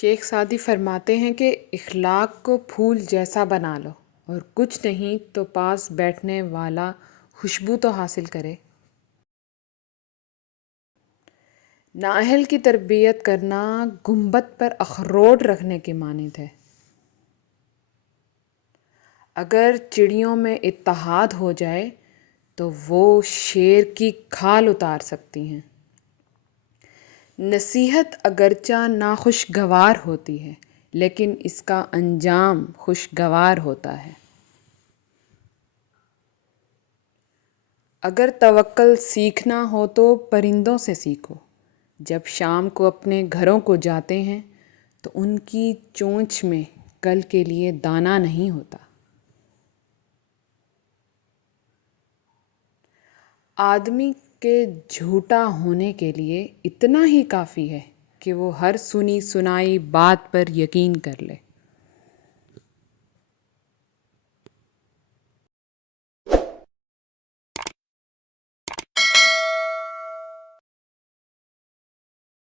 شیخ Saadi فرماتے ہیں کہ اخلاق کو پھول جیسا بنا لو اور کچھ نہیں تو پاس بیٹھنے والا خوشبو تو حاصل کرے۔ نااہل کی تربیت کرنا گنبد پر اخروٹ رکھنے کے مانند ہے۔ اگر چڑیوں میں اتحاد ہو جائے تو وہ شیر کی کھال اتار سکتی ہیں۔ نصیحت اگرچہ ناخوشگوار ہوتی ہے لیکن اس کا انجام خوشگوار ہوتا ہے۔ اگر توکل سیکھنا ہو تو پرندوں سے سیکھو۔ جب شام کو اپنے گھروں کو جاتے ہیں تو ان کی چونچ میں کل کے لیے دانہ نہیں ہوتا۔ آدمی کے جھوٹا ہونے کے لیے اتنا ہی کافی ہے کہ وہ ہر سنی سنائی بات پر یقین کر لے۔